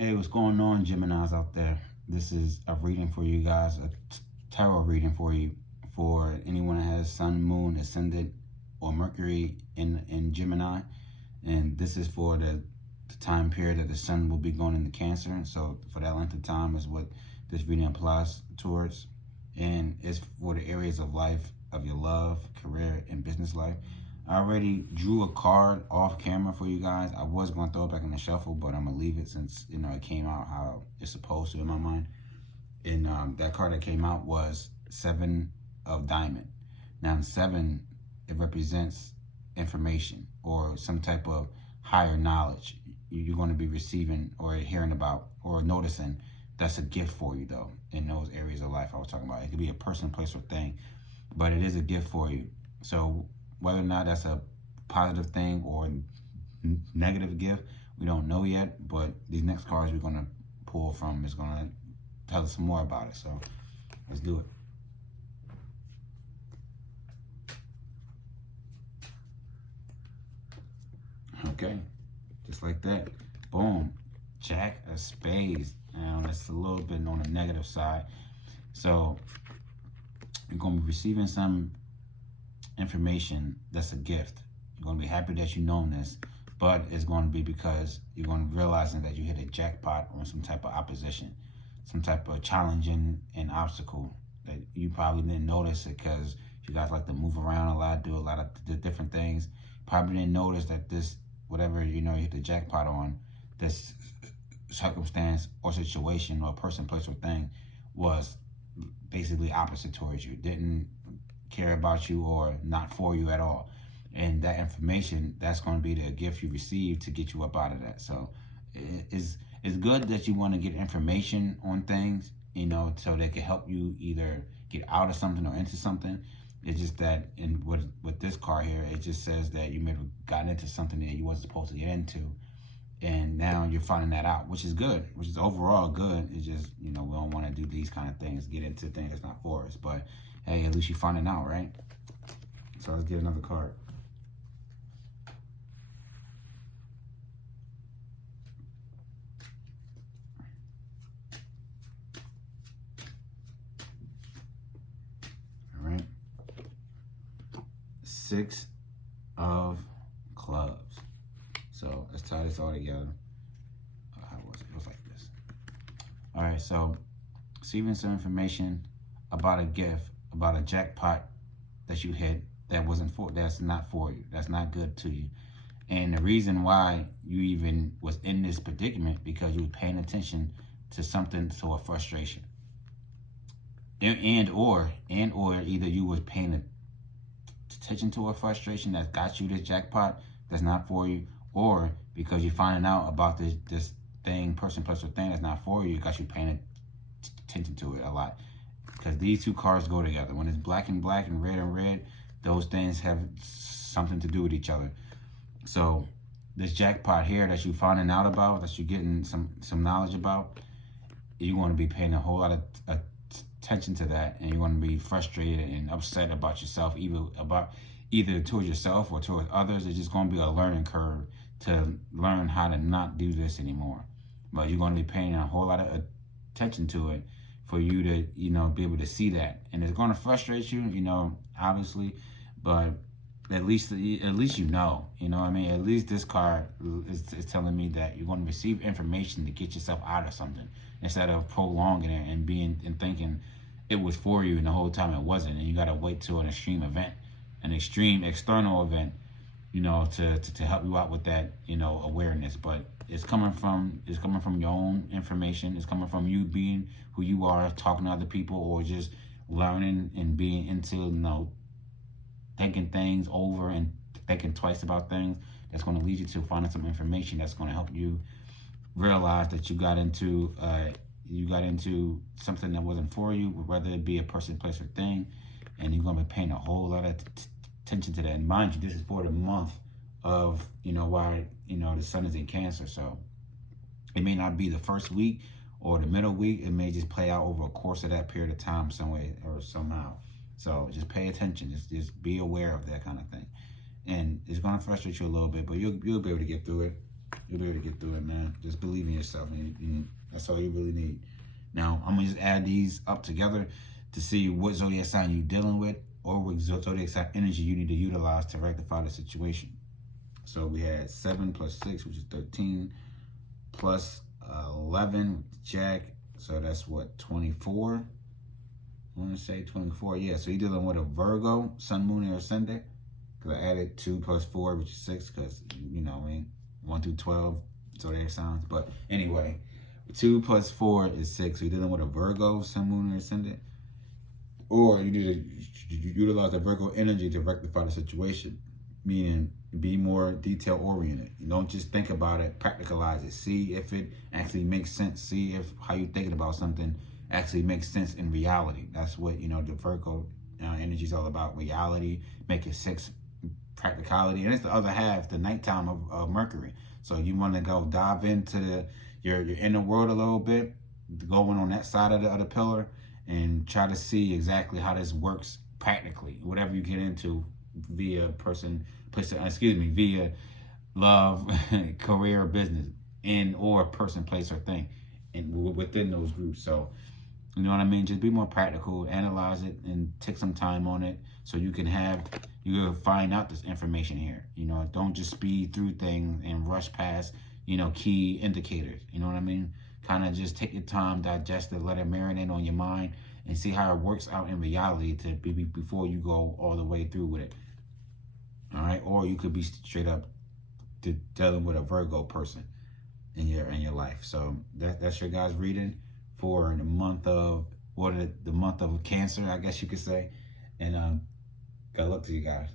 Hey, what's going on, Geminis out there? This is a reading for you guys, a tarot reading for you, for anyone that has Sun, Moon, Ascendant, or Mercury in Gemini. And this is for the time period that the Sun will be going into Cancer. So for that length of time is what this reading applies towards. And it's for the areas of life, of your love, career, and business life. I already drew a card off camera for you guys. I was going to throw it back in the shuffle, but I'm going to leave it since, it came out how it's supposed to in my mind. And that card that came out was 7 of Diamond. Now, 7, it represents information or some type of higher knowledge you're going to be receiving or hearing about or noticing. That's a gift for you, though, in those areas of life I was talking about. It could be a person, place, or thing, but it is a gift for you. So whether or not that's a positive thing or negative gift, we don't know yet, but these next cards we're going to pull from is going to tell us some more about it. So let's do it. Okay, just like that. Boom. Jack of Spades. Now, that's a little bit on the negative side. So you're going to be receiving some information that's a gift. You're going to be happy that you know this, but it's going to be because you're going to realize that you hit a jackpot on some type of opposition, some type of challenging and obstacle that you probably didn't notice it because you guys like to move around a lot, do a lot of different things. Probably didn't notice that this, whatever, you hit the jackpot on, this circumstance or situation or person, place, or thing was basically opposite towards you. Didn't care about you or not for you at all. And that information, that's going to be the gift you receive to get you up out of that. So it's good that you want to get information on things, so they can help you either get out of something or into something. It's just that with this card here, it just says that you may have gotten into something that you wasn't supposed to get into. And now you're finding that out, which is good, which is overall good. It's just, we don't want to do these kind of things, get into things that's not for us. But hey, at least you're finding out, right? So let's get another card. All right. 6 of Clubs. So let's tie this all together. How was it? It was like this. All right, so receiving some information about a gift, about a jackpot that you hit that's not for you. That's not good to you. And the reason why you even was in this predicament because you were paying attention to something, to a frustration. And or either you was paying attention to a frustration that got you this jackpot that's not for you, or because you're finding out about this thing, person, place, or thing that's not for you, because you're paying attention to it a lot. Because these two cards go together. When it's black and black and red, those things have something to do with each other. So this jackpot here that you're finding out about, that you're getting some knowledge about, you want to be paying a whole lot of attention to that, and you want to be frustrated and upset about yourself, either towards yourself or towards others. It's just going to be a learning curve to learn how to not do this anymore. But you're going to be paying a whole lot of attention to it for you to, be able to see that. And it's going to frustrate you, obviously, but at least At least this card is telling me that you're going to receive information to get yourself out of something instead of prolonging it and thinking it was for you and the whole time it wasn't. And you got to wait till an extreme event, an extreme external event, to help you out with that, awareness. But it's coming from your own information. It's coming from you being who you are, talking to other people, or just learning and being into, thinking things over and thinking twice about things. That's going to lead you to finding some information that's going to help you realize that you got into something that wasn't for you, whether it be a person, place, or thing, and you're going to be paying a whole lot of attention to that. And mind you, this is for the month of why the Sun is in Cancer. So it may not be the first week or the middle week. It may just play out over a course of that period of time some way or somehow. So just pay attention. Just be aware of that kind of thing. And it's going to frustrate you a little bit, but you'll be able to get through it. You'll be able to get through it, man. Just believe in yourself, and that's all you really need. Now, I'm going to just add these up together to see what zodiac sign you're dealing with or what zodiac sign energy you need to utilize to rectify the situation. So we had 7 plus 6, which is 13, plus 11, Jack. So that's what, 24? I want to say 24. Yeah, so you're dealing with a Virgo, Sun, Moon, or Ascendant. Because I added 2 plus 4, which is 6, because, you know what I mean, 1 through 12 zodiac signs. But anyway, 2 plus 4 is 6. So you're dealing with a Virgo, Sun, Moon, or Ascendant. Or you need to utilize the Virgo energy to rectify the situation. Meaning, be more detail oriented. You don't just think about it, practicalize it. See if it actually makes sense. See if how you're thinking about something actually makes sense in reality. That's what, you know, the Virgo energy is all about. Reality, making sense, practicality. And it's the other half, the nighttime of Mercury. So you want to go dive into your inner world a little bit, going on that side of the pillar, and try to see exactly how this works practically. Whatever you get into via via love, career, business, and or person, place, or thing, and within those groups. So, you know what I mean? Just be more practical, analyze it, and take some time on it so you'll find out this information here. You know, don't just speed through things and rush past, you know, key indicators. You know what I mean? Kind of just take your time, digest it, let it marinate on your mind, and see how it works out in reality before you go all the way through with it. All right, or you could be straight up dealing with a Virgo person in your life. So that's your guys' reading for the month of the month of Cancer, I guess you could say. And good luck to you guys.